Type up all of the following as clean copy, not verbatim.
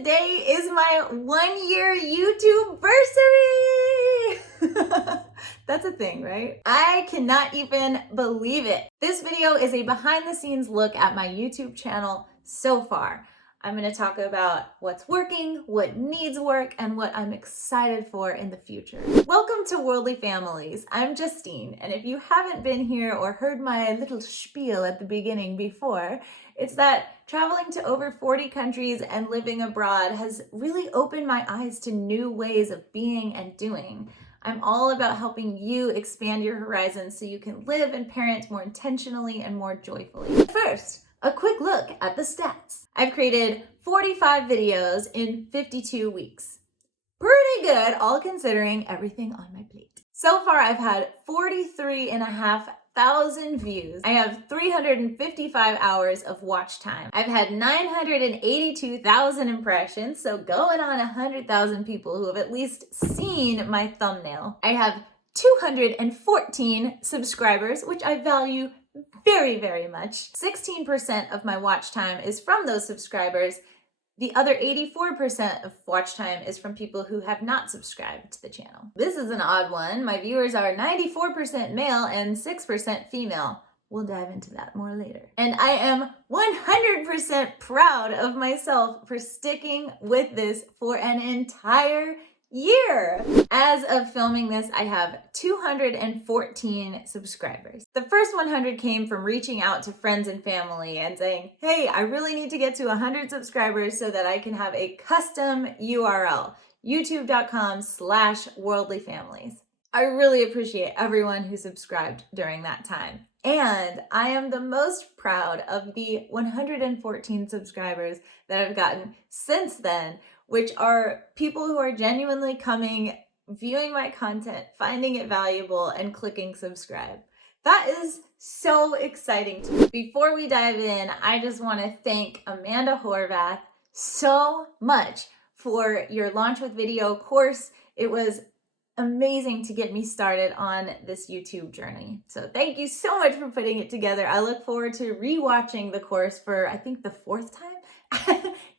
today is my 1-year YouTube-versary! That's a thing, right? I cannot even believe it. This video is a behind-the-scenes look at my YouTube channel so far. I'm going to talk about what's working, what needs work, and what I'm excited for in the future. Welcome to Worldly Families. I'm Justine, and if you haven't been here or heard my little spiel at the beginning before, it's that traveling to over 40 countries and living abroad has really opened my eyes to new ways of being and doing. I'm all about helping you expand your horizons so you can live and parent more intentionally and more joyfully. First, a quick look at the stats. I've created 45 videos in 52 weeks. Pretty good, all considering everything on my plate. So far, I've had 43,500 views. I have 355 hours of watch time. I've had 982,000 impressions, so going on 100,000 people who have at least seen my thumbnail. I have 214 subscribers, which I value very, very much. 16% of my watch time is from those subscribers. The other 84% of watch time is from people who have not subscribed to the channel. This is an odd one. My viewers are 94% male and 6% female. We'll dive into that more later. And I am 100% proud of myself for sticking with this for an entire year. As of filming this, I have 214 subscribers. The first 100 came from reaching out to friends and family and saying, hey, I really need to get to 100 subscribers so that I can have a custom URL, youtube.com/worldlyfamilies. I really appreciate everyone who subscribed during that time. And I am the most proud of the 114 subscribers that I've gotten since then, which are people who are genuinely coming, viewing my content, finding it valuable, and clicking subscribe. That is so exciting to me. Before we dive in, I just want to thank Amanda Horvath so much for your Launch with Video course. It was amazing to get me started on this YouTube journey. So thank you so much for putting it together. I look forward to rewatching the course for, I think, the 4th time.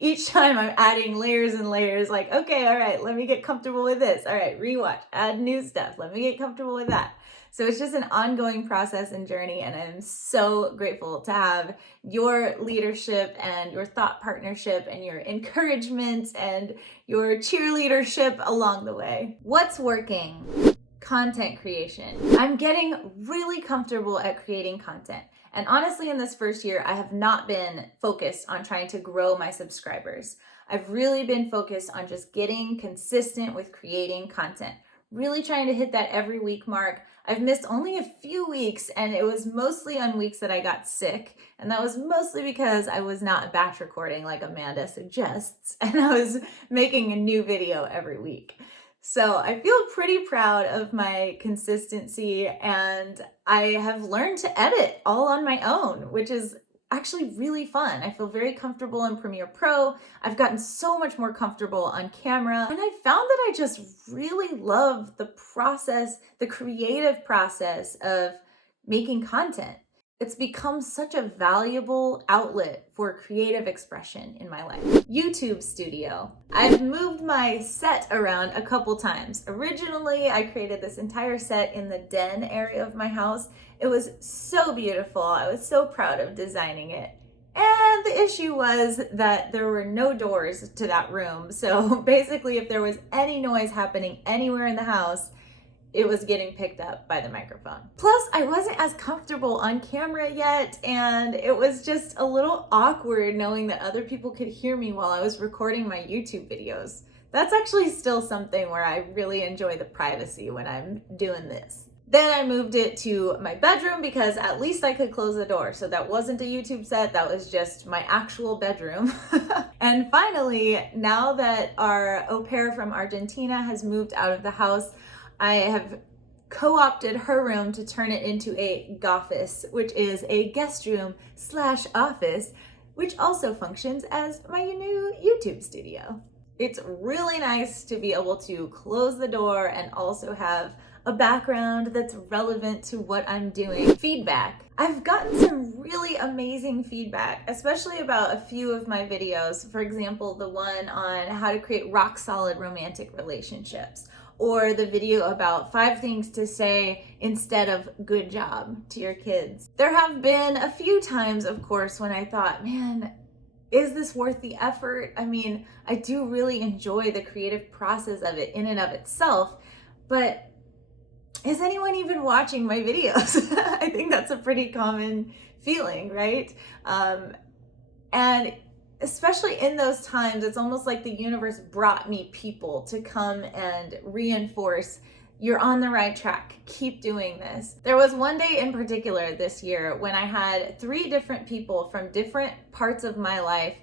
Each time I'm adding layers and layers, like, okay, all right, let me get comfortable with this. All right, rewatch, add new stuff. Let me get comfortable with that. So it's just an ongoing process and journey, and I'm so grateful to have your leadership and your thought partnership and your encouragement and your cheerleadership along the way. What's working? Content creation. I'm getting really comfortable at creating content. And honestly, in this first year, I have not been focused on trying to grow my subscribers. I've really been focused on just getting consistent with creating content, really trying to hit that every week mark. I've missed only a few weeks, and it was mostly on weeks that I got sick. And that was mostly because I was not batch recording like Amanda suggests, and I was making a new video every week. So I feel pretty proud of my consistency, and I have learned to edit all on my own, which is actually really fun. I feel very comfortable in Premiere Pro. I've gotten so much more comfortable on camera, and I found that I just really love the process, the creative process of making content. It's become such a valuable outlet for creative expression in my life. YouTube Studio. I've moved my set around a couple times. Originally, I created this entire set in the den area of my house. It was so beautiful. I was so proud of designing it. And the issue was that there were no doors to that room. So basically, if there was any noise happening anywhere in the house, it was getting picked up by the microphone. Plus, I wasn't as comfortable on camera yet, and it was just a little awkward knowing that other people could hear me while I was recording my YouTube videos. That's actually still something where I really enjoy the privacy when I'm doing this. Then I moved it to my bedroom because at least I could close the door. So that wasn't a YouTube set, that was just my actual bedroom. And finally, now that our au pair from Argentina has moved out of the house, I have co-opted her room to turn it into a goffice, which is a guest room / office, which also functions as my new YouTube studio. It's really nice to be able to close the door and also have a background that's relevant to what I'm doing. Feedback. I've gotten some really amazing feedback, especially about a few of my videos. For example, the one on how to create rock solid romantic relationships, or the video about 5 things to say instead of good job to your kids. There have been a few times, of course, when I thought, man, is this worth the effort? I mean, I do really enjoy the creative process of it in and of itself, but is anyone even watching my videos? I think that's a pretty common feeling, right? And especially in those times, it's almost like the universe brought me people to come and reinforce, you're on the right track, keep doing this. There was one day in particular this year when I had 3 different people from different parts of my life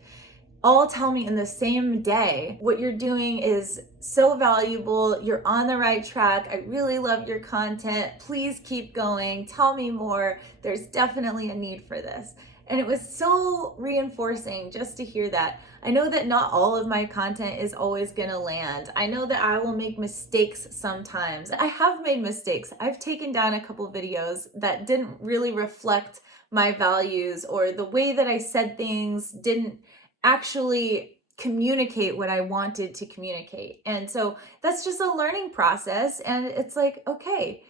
all tell me in the same day, what you're doing is so valuable, you're on the right track, I really love your content, please keep going, tell me more, there's definitely a need for this. And it was so reinforcing just to hear that. I know that not all of my content is always gonna land. I know that I will make mistakes sometimes. I have made mistakes. I've taken down a couple videos that didn't really reflect my values, or the way that I said things didn't actually communicate what I wanted to communicate. And so that's just a learning process. And it's like, okay,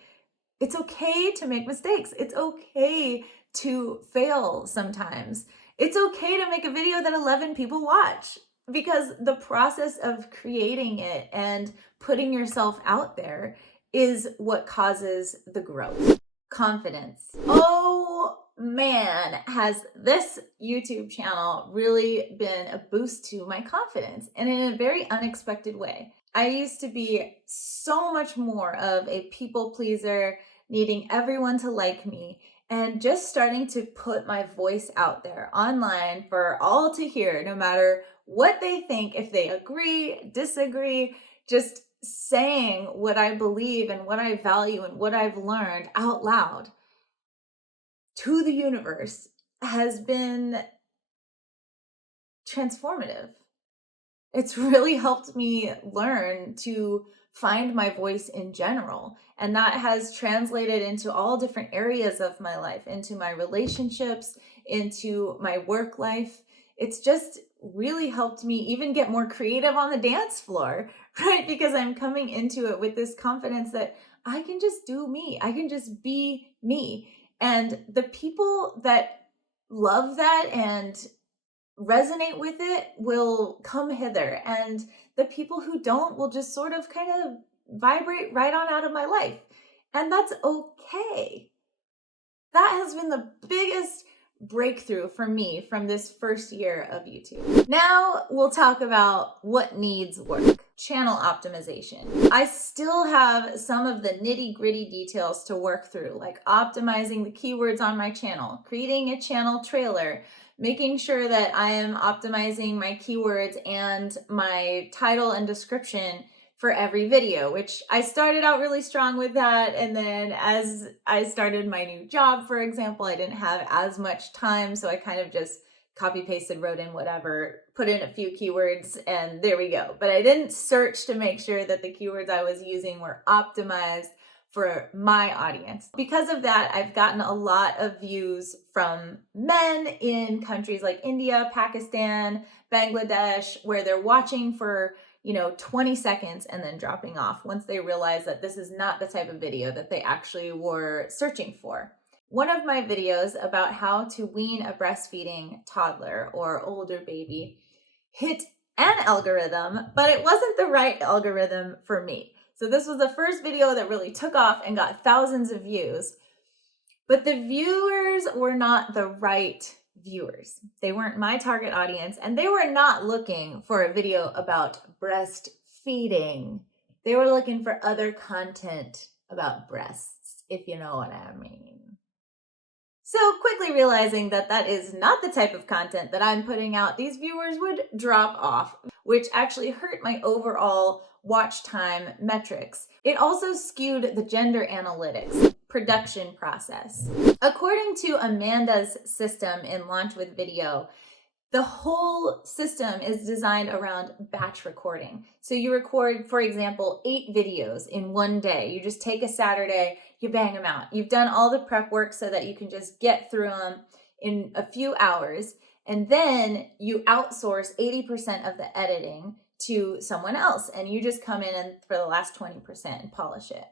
it's okay to make mistakes. It's okay to fail sometimes. It's okay to make a video that 11 people watch, because the process of creating it and putting yourself out there is what causes the growth. Confidence. Oh man, has this YouTube channel really been a boost to my confidence, and in a very unexpected way. I used to be so much more of a people pleaser, needing everyone to like me, and just starting to put my voice out there online for all to hear, no matter what they think, if they agree, disagree, just saying what I believe and what I value and what I've learned out loud to the universe has been transformative. It's really helped me learn to find my voice in general. And that has translated into all different areas of my life, into my relationships, into my work life. It's just really helped me even get more creative on the dance floor, right? Because I'm coming into it with this confidence that I can just do me. I can just be me. And the people that love that and resonate with it will come hither, and the people who don't will just sort of kind of vibrate right on out of my life, and that's okay. That has been the biggest breakthrough for me from this first year of YouTube. Now we'll talk about what needs work. Channel optimization. I still have some of the nitty-gritty details to work through, like optimizing the keywords on my channel, creating a channel trailer, making sure that I am optimizing my keywords and my title and description for every video, which I started out really strong with that. And then as I started my new job, for example, I didn't have as much time. So I kind of just copy pasted, wrote in whatever, put in a few keywords, and there we go. But I didn't search to make sure that the keywords I was using were optimized for my audience. Because of that, I've gotten a lot of views from men in countries like India, Pakistan, Bangladesh, where they're watching for 20 seconds and then dropping off once they realize that this is not the type of video that they actually were searching for. One of my videos about how to wean a breastfeeding toddler or older baby hit an algorithm, but it wasn't the right algorithm for me. So this was the first video that really took off and got thousands of views, but the viewers were not the right viewers. They weren't my target audience, and they were not looking for a video about breastfeeding. They were looking for other content about breasts, if you know what I mean. So quickly realizing that that is not the type of content that I'm putting out, these viewers would drop off, which actually hurt my overall watch time metrics. It also skewed the gender analytics production process. According to Amanda's system in Launch with Video, The whole system is designed around batch recording. So you record, for example, 8 videos in one day. You just take a Saturday, you bang them out. You've done all the prep work so that you can just get through them in a few hours. And then you outsource 80% of the editing to someone else. And you just come in and for the last 20% and polish it.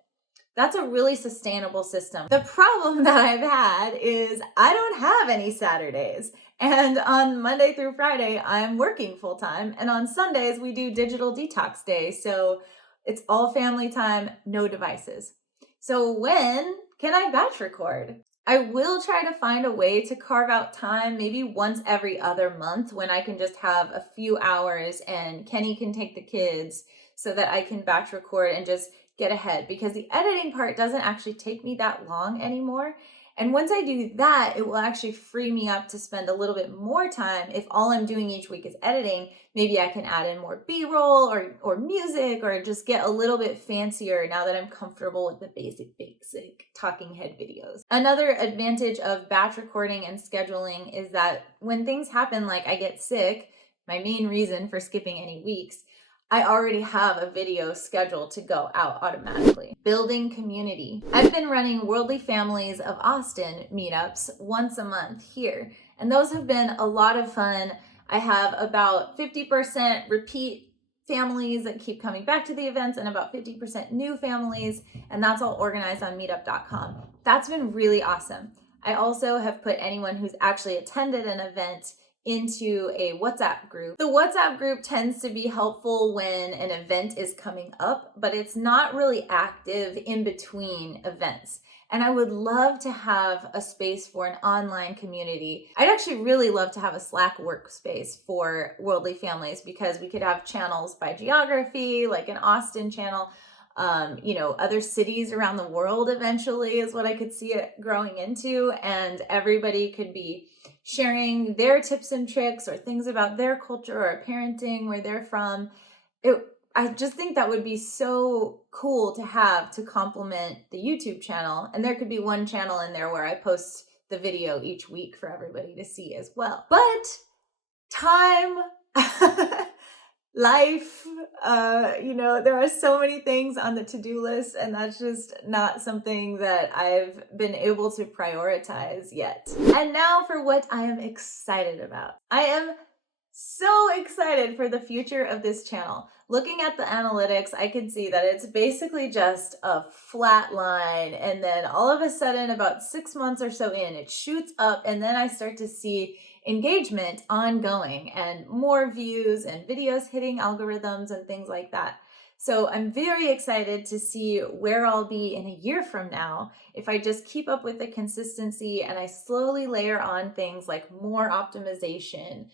That's a really sustainable system. The problem that I've had is I don't have any Saturdays. And on Monday through Friday, I'm working full time. And on Sundays, we do digital detox day. So it's all family time, no devices. So when can I batch record? I will try to find a way to carve out time, maybe once every other month when I can just have a few hours and Kenny can take the kids so that I can batch record and just get ahead, because the editing part doesn't actually take me that long anymore. And once I do that, it will actually free me up to spend a little bit more time. If all I'm doing each week is editing, maybe I can add in more B-roll or music, or just get a little bit fancier now that I'm comfortable with the basic talking head videos. Another advantage of batch recording and scheduling is that when things happen, like I get sick, my main reason for skipping any weeks, I already have a video scheduled to go out automatically. Building community. I've been running Worldly Families of Austin meetups once a month here, and those have been a lot of fun. I have about 50% repeat families that keep coming back to the events and about 50% new families, and that's all organized on meetup.com. That's been really awesome. I also have put anyone who's actually attended an event into a WhatsApp group. The WhatsApp group tends to be helpful when an event is coming up, but it's not really active in between events. And I would love to have a space for an online community. I'd actually really love to have a Slack workspace for Worldly Families, because we could have channels by geography, like an Austin channel. Other cities around the world eventually is what I could see it growing into, and everybody could be sharing their tips and tricks or things about their culture or parenting, where they're from. I just think that would be so cool to have to complement the YouTube channel. And there could be one channel in there where I post the video each week for everybody to see as well. But time, life, there are so many things on the to-do list, and that's just not something that I've been able to prioritize yet. And now for what I am excited about. I am so excited for the future of this channel. Looking at the analytics, I can see that it's basically just a flat line, and then all of a sudden, about 6 months or so in, it shoots up, and then I start to see engagement ongoing and more views and videos hitting algorithms and things like that. So I'm very excited to see where I'll be in a year from now if I just keep up with the consistency and I slowly layer on things like more optimization,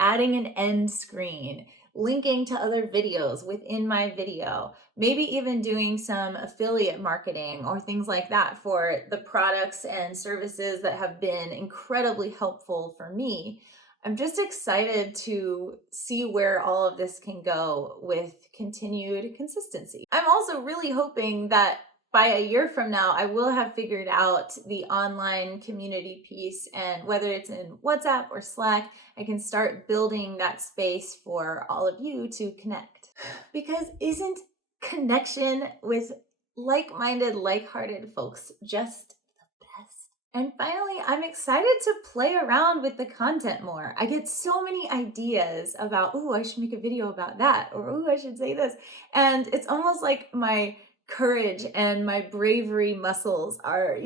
adding an end screen, linking to other videos within my video, maybe even doing some affiliate marketing or things like that for the products and services that have been incredibly helpful for me. I'm just excited to see where all of this can go with continued consistency. I'm also really hoping that by a year from now, I will have figured out the online community piece, and whether it's in WhatsApp or Slack, I can start building that space for all of you to connect. Because isn't connection with like-minded, like-hearted folks just the best? And finally, I'm excited to play around with the content more. I get so many ideas about, I should make a video about that, or I should say this. And it's almost like my courage and my bravery muscles are,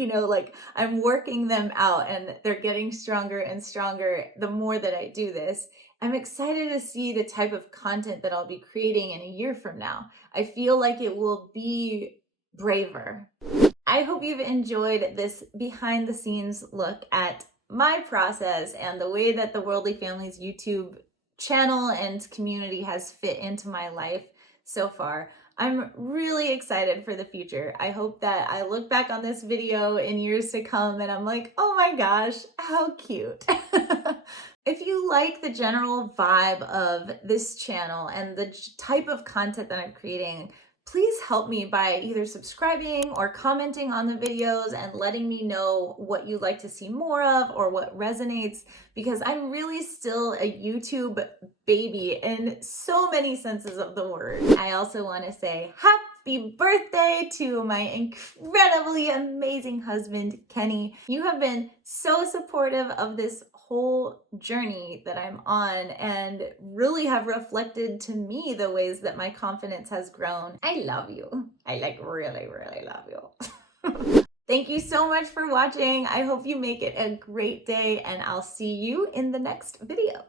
I'm working them out, and they're getting stronger and stronger the more that I do this. I'm excited to see the type of content that I'll be creating in a year from now. I feel like it will be braver. I hope you've enjoyed this behind the scenes look at my process and the way that the Worldly Families YouTube channel and community has fit into my life so far. I'm really excited for the future. I hope that I look back on this video in years to come and I'm like, oh my gosh, how cute. If you like the general vibe of this channel and the type of content that I'm creating, Please help me by either subscribing or commenting on the videos and letting me know what you'd like to see more of or what resonates, because I'm really still a YouTube baby in so many senses of the word. I also want to say happy birthday to my incredibly amazing husband, Kenny. You have been so supportive of this whole journey that I'm on and really have reflected to me the ways that my confidence has grown. I love you. I really, really love you. Thank you so much for watching. I hope you make it a great day, and I'll see you in the next video.